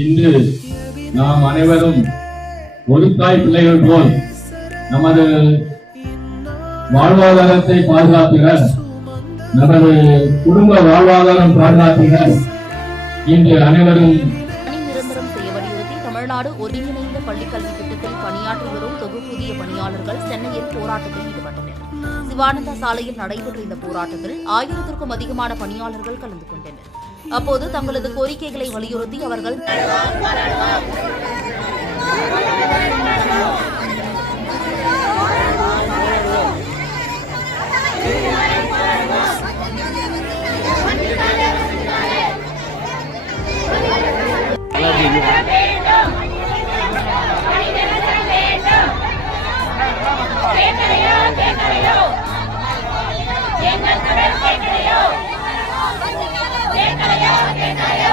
இன்று நாம் அனைவரும் ஒரு தாய் பிள்ளைகள் போல் நமது வாழ்வாதாரத்தை பாதுகாத்திட, நமது குடும்ப வாழ்வாதாரம் பாதுகாத்திட இன்று அனைவரும் நிரந்தரம் செய்ய வலியுறுத்தி தமிழ்நாடு ஒருங்கிணைந்த பள்ளிக்கல்வி திட்டத்தில் பணியாற்றி வரும் தொகுப்பூதிய பணியாளர்கள் சென்னையில் போராட்டத்தில் ஈடுபட்டனர். சிவானந்தா சாலையில் நடைபெற்ற இந்த போராட்டத்தில் 1000க்கும் அதிகமான பணியாளர்கள் கலந்து கொண்டனர். அப்போது தங்களது கோரிக்கைகளை வலியுறுத்தி அவர்கள் கேட்கலையோ